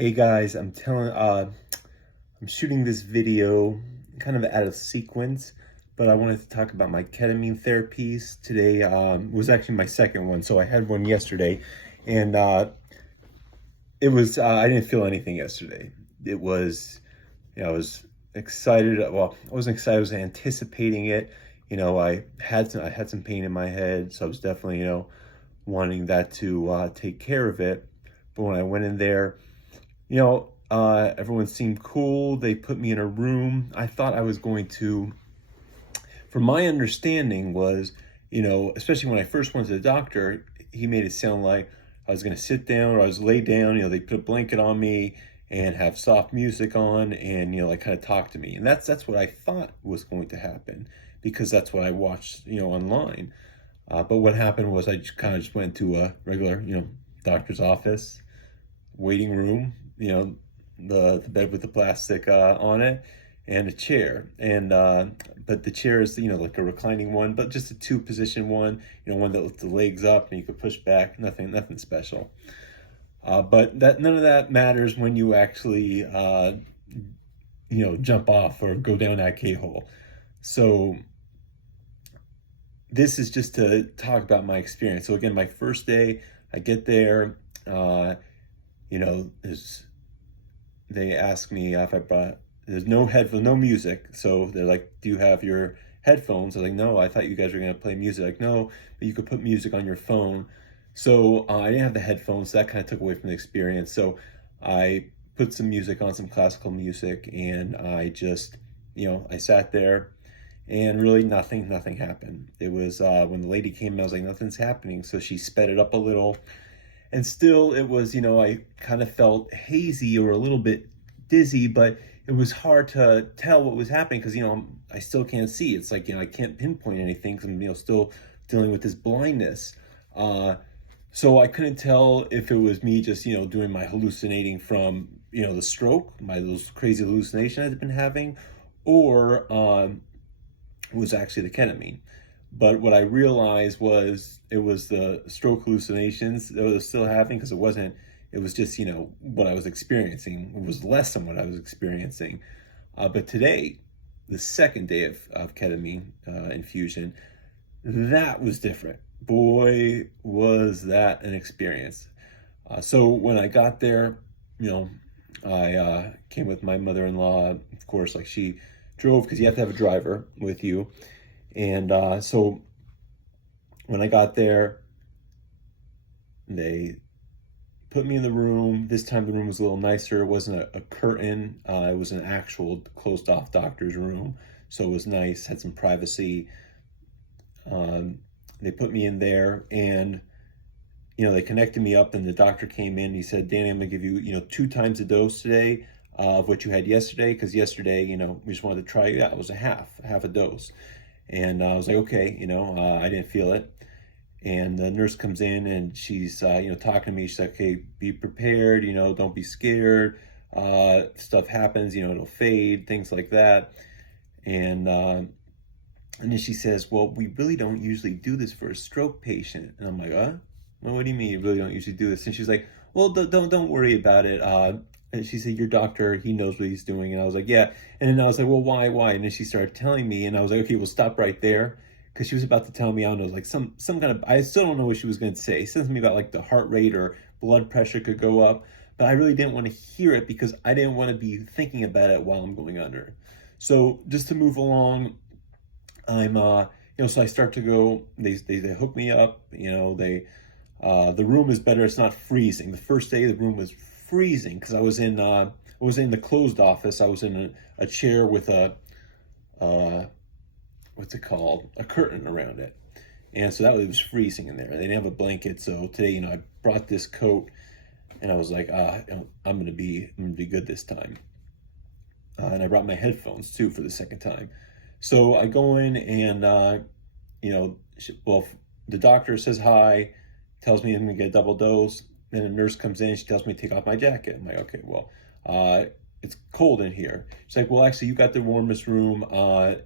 Hey guys, I'm shooting this video kind of out of sequence, but I wanted to talk about my ketamine therapies. Today was actually my second one, so I had one yesterday, and I didn't feel anything yesterday. It was, I was excited. Well, I wasn't excited. I was anticipating it. I had some pain in my head, so I was definitely wanting that to take care of it. But when I went in there, everyone seemed cool. They put me in a room. I thought I was going to, from my understanding was, especially when I first went to the doctor, he made it sound like I was going to sit down or I was laid down. They put a blanket on me and have soft music on and, like kind of talk to me. And that's what I thought was going to happen because that's what I watched, online. But what happened was I just kind of just went to a regular, doctor's office, waiting room, the bed with the plastic on it and a chair. And but the chair is, like a reclining one, but just a two position one, one that with the legs up and you could push back. Nothing special. But that none of that matters when you actually jump off or go down that K-hole. So this is just to talk about my experience. So again, my first day, I get there, they ask me if I brought, there's no headphones, no music. So they're like, do you have your headphones? I'm like, no, I thought you guys were going to play music. Like, no, but you could put music on your phone. So I didn't have the headphones. So that kind of took away from the experience. So I put some music on, some classical music, and I just, I sat there and really nothing happened. It was when the lady came in, I was like, nothing's happening. So she sped it up a little. And still, it was, I kind of felt hazy or a little bit dizzy, but it was hard to tell what was happening because, I still can't see. It's like, I can't pinpoint anything because I'm, still dealing with this blindness. So I couldn't tell if it was me just, doing my hallucinating from, the stroke, those crazy hallucinations I've been having, or it was actually the ketamine. But what I realized was it was the stroke hallucinations that I was still having because it was just, what I was experiencing. It was less than what I was experiencing. But today, the second day of ketamine infusion, that was different. Boy, was that an experience. So when I got there, I came with my mother-in-law, of course, like she drove because you have to have a driver with you. And so when I got there, they put me in the room. This time the room was a little nicer. It wasn't a curtain. It was an actual closed off doctor's room. So it was nice, had some privacy. They put me in there and, they connected me up and the doctor came in. He said, Danny, I'm gonna give you, 2 times the dose today of what you had yesterday. Cause yesterday, we just wanted to try it out. It was half a dose. And I was like, okay, I didn't feel it. And the nurse comes in and she's, talking to me. She's like, okay, be prepared, don't be scared. Stuff happens, it'll fade, things like that. And then she says, well, we really don't usually do this for a stroke patient. And I'm like, well, what do you mean you really don't usually do this? And she's like, well, don't worry about it. And she said, your doctor, he knows what he's doing. And I was like, yeah. And then I was like, well, why? And then she started telling me, and I was like, okay, we'll stop right there. Because she was about to tell me, I don't know, like some kind of, I still don't know what she was going to say. Something about like the heart rate or blood pressure could go up. But I really didn't want to hear it because I didn't want to be thinking about it while I'm going under. So just to move along, I'm, so I start to go, they hook me up, the room is better. It's not freezing. The first day the room was freezing because I was in the closed office. I was in a chair with a what's it called? A curtain around it. And so it was freezing in there. They didn't have a blanket. So today, I brought this coat and I was like, I'm gonna be good this time. And I brought my headphones too for the second time. So I go in and the doctor says hi, tells me I'm gonna get a double dose. Then a nurse comes in, she tells me to take off my jacket. I'm like, okay, well, it's cold in here. She's like, well, actually, you got the warmest room.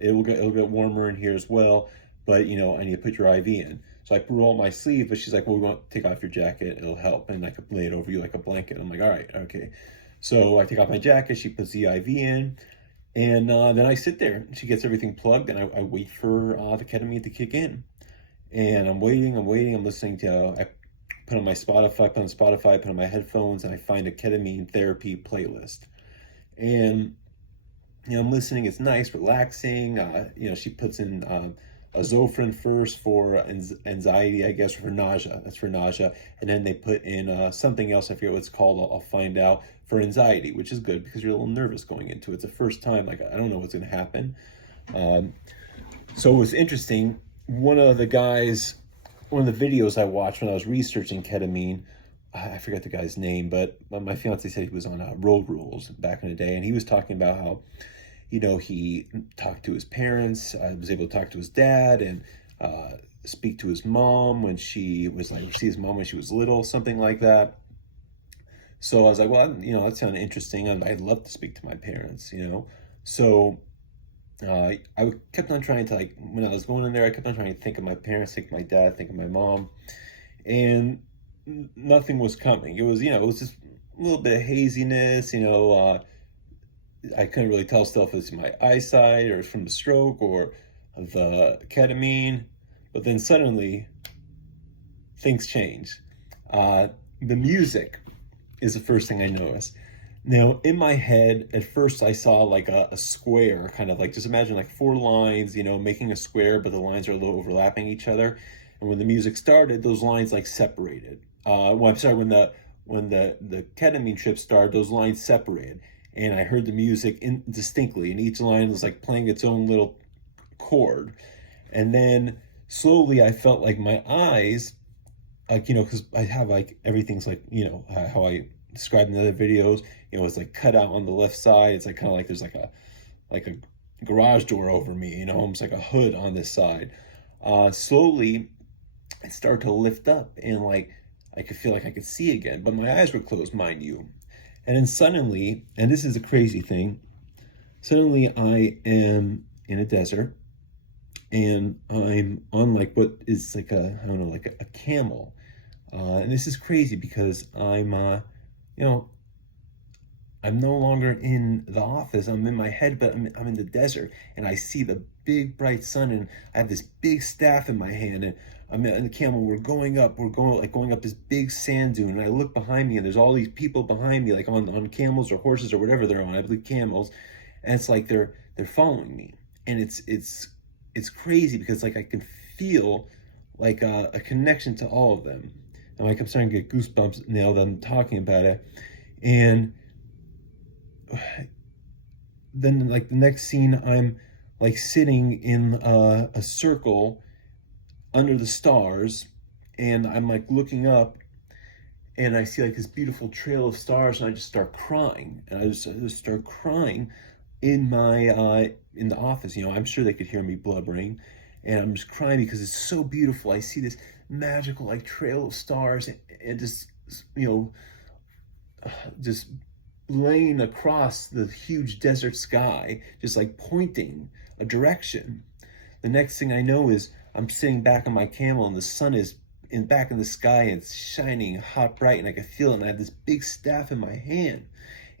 It'll get warmer in here as well, but I need to put your IV in. So I roll up my sleeve, but she's like, well, we won't take off your jacket. It'll help, and I could lay it over you like a blanket. I'm like, all right, okay. So I take off my jacket, she puts the IV in, and then I sit there. She gets everything plugged, and I wait for the ketamine to kick in. And I'm waiting, I'm listening to, I put on my Spotify, put on my headphones, and I find a ketamine therapy playlist. And, I'm listening, it's nice, relaxing. She puts in a Zofran first for anxiety, I guess, for nausea. That's for nausea. And then they put in something else, I forget what it's called, I'll find out, for anxiety, which is good because you're a little nervous going into it. It's the first time, like, I don't know what's going to happen. So it was interesting. One of the videos I watched when I was researching ketamine, I forget the guy's name, but my fiance said he was on Road Rules back in the day, and he was talking about how, he talked to his parents, was able to talk to his dad, and speak to his mom when she was like, see his mom when she was little, something like that. So I was like, well, that sounded interesting. I'd love to speak to my parents. So I kept on trying to, like, when I was going in there, I kept on trying to think of my parents, think of my dad, think of my mom, and nothing was coming. It was, it was just a little bit of haziness, I couldn't really tell still if it was my eyesight or from the stroke or the ketamine, but then suddenly things changed. The music is the first thing I noticed. Now, in my head, at first I saw like a square, kind of like, just imagine like 4 lines, making a square, but the lines are a little overlapping each other. And when the music started, those lines like separated. I'm sorry, when the ketamine trip started, those lines separated. And I heard the music distinctly, and each line was like playing its own little chord. And then slowly I felt like my eyes, like, because I have like, everything's like, how I described in other videos, it's like cut out on the left side. It's like kind of like there's like a garage door over me, almost like a hood on this side. Slowly it started to lift up, and like I could feel like I could see again, but my eyes were closed, mind you. And then suddenly, and this is a crazy thing, suddenly I am in a desert, and I'm on like what is like I don't know, like a camel. And this is crazy because I'm no longer in the office. I'm in my head, but I'm in the desert, and I see the big bright sun, and I have this big staff in my hand, and I'm in the camel. We're going up this big sand dune, and I look behind me, and there's all these people behind me, like on camels or horses or whatever they're on. I believe camels, and it's like they're following me, and it's crazy because like I can feel like a connection to all of them. And like I'm starting to get goosebumps now that I'm talking about it. And then like the next scene, I'm like sitting in a circle under the stars, and I'm like looking up, and I see like this beautiful trail of stars, and I just start crying, and I just start crying in my in the office. I'm sure they could hear me blubbering, and I'm just crying because it's so beautiful. I see this magical like trail of stars, and just just laying across the huge desert sky, just like pointing a direction. The next thing I know is I'm sitting back on my camel, and the sun is back in the sky, and it's shining hot bright, and I can feel it, and I have this big staff in my hand,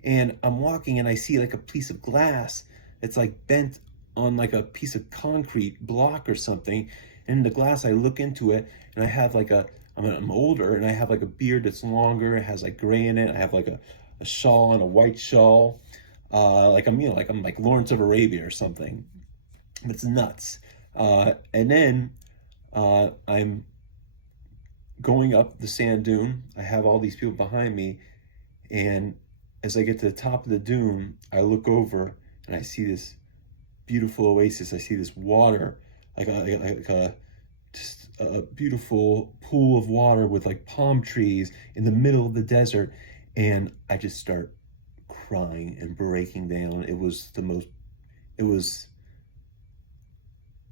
and I'm walking, and I see like a piece of glass that's like bent on like a piece of concrete block or something. And in the glass, I look into it, and I have like I'm older, and I have like a beard that's longer. It has like gray in it. I have like a shawl on, a white shawl. Like I'm like Lawrence of Arabia or something. It's nuts. And then I'm going up the sand dune. I have all these people behind me, and as I get to the top of the dune, I look over, and I see this beautiful oasis. I see this water, like just a beautiful pool of water with like palm trees in the middle of the desert, and I just start crying and breaking down.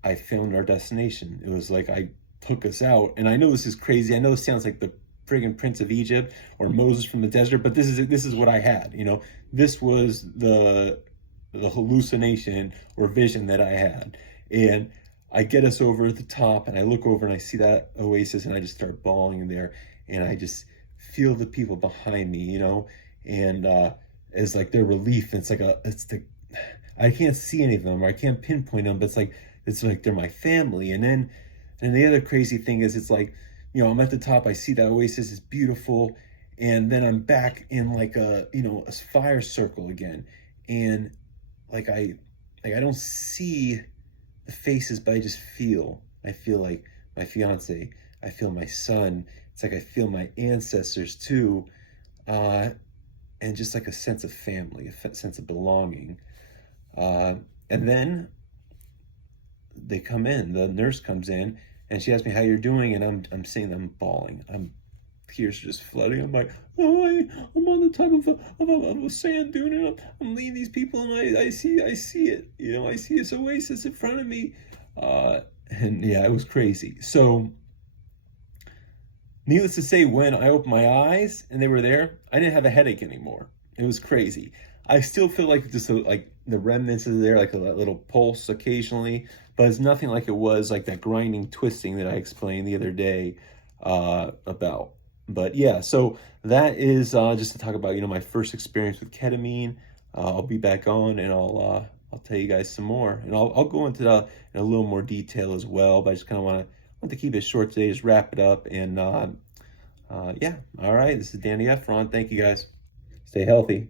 I found our destination. It was like I took us out, and I know this is crazy. I know it sounds like the friggin' Prince of Egypt or Moses from the desert, but this is what I had. This was the hallucination or vision that I had. And I get us over at the top, and I look over, and I see that oasis, and I just start bawling in there, and I just feel the people behind me, and is like their relief. It's like it's the, I can't see any of them, or I can't pinpoint them, but it's like they're my family. And the other crazy thing is, it's like, I'm at the top, I see that oasis is beautiful, and then I'm back in like a fire circle again, and like I don't see the faces, but I feel like my fiance, I feel my son. It's like I feel my ancestors too, uh, and just like a sense of family, sense of belonging. Uh, and then they come in, the nurse comes in, and she asks me how you're doing, and I'm saying I'm bawling. Tears are just flooding. I'm like, oh, I'm on the top of a sand dune, and I'm leading these people, and I see it. I see this oasis in front of me. And yeah, it was crazy. So, needless to say, when I opened my eyes and they were there, I didn't have a headache anymore. It was crazy. I still feel like just like the remnants are there, like a little pulse occasionally, but it's nothing like it was like that grinding, twisting that I explained the other day about. But yeah, so that is just to talk about my first experience with ketamine. I'll be back on, and I'll tell you guys some more, and I'll go into in a little more detail as well. But I just kind of want to keep it short today, just wrap it up, and yeah. All right, this is Danny Efron. Thank you guys. Stay healthy.